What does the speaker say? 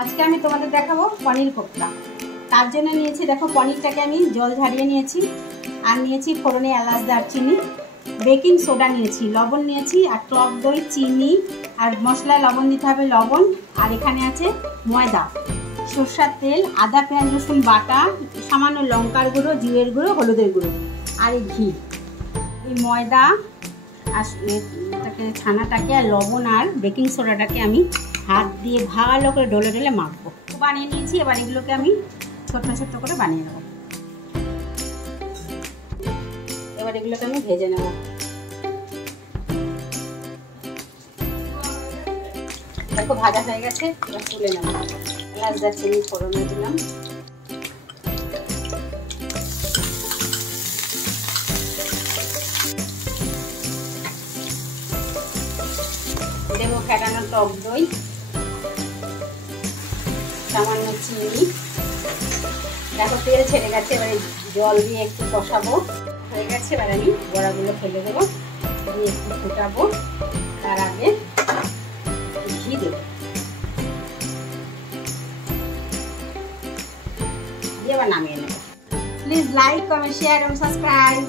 আজকে আমি তোমাদের দেখাবো পনির কোপ্তা। তার জন্য নিয়েছি, দেখো পনিরটাকে আমি জল ঝারিয়ে নিয়েছি, আর নিয়েছি ফোড়নে এলাচ দারচিনি, বেকিং সোডা নিয়েছি, লবণ নিয়েছি, আর টক দই, চিনি, আর মশলায় লবণ দিতে হবে লবণ, আর এখানে আছে ময়দা, সরষের তেল, আদা পেঁয়াজ রসুন বাটা, সামান্য লঙ্কার গুঁড়ো, জিরের গুঁড়ো, হলুদের গুঁড়ো, আর এই ঘি। এই ময়দা আর এটাকে ছানাটাকে আর লবণ আর বেকিং সোডাটাকে আমি হাত দিয়ে ভালো করে ডলে ডলে মাখবো। বানিয়ে নিয়েছি, এবার এগুলোকে আমি ছোট্ট ছোট্ট করে বানিয়ে নেব। এবার এগুলোকে আমি ভেজে নেব। দেখো ভাজা হয়ে গেছে, এবার তুলে নেব। এলাচ দারচিনি ফোড়নে দিলাম, দেবো ফেটানো টক দই, সামান্য চিনি। দেখো তেল ছেড়ে গেছে, এবারে জল দিয়ে একটু কষাবো। হয়ে গেছে, এবার আমি বড়াগুলো ফেলে দেবো, দিয়ে একটু ফুটাবো। তার আগে ঘি দেবো, দিয়ে এবার নামিয়ে নেবো। প্লিজ লাইক, কমেন্ট, শেয়ার এবং সাবস্ক্রাইব।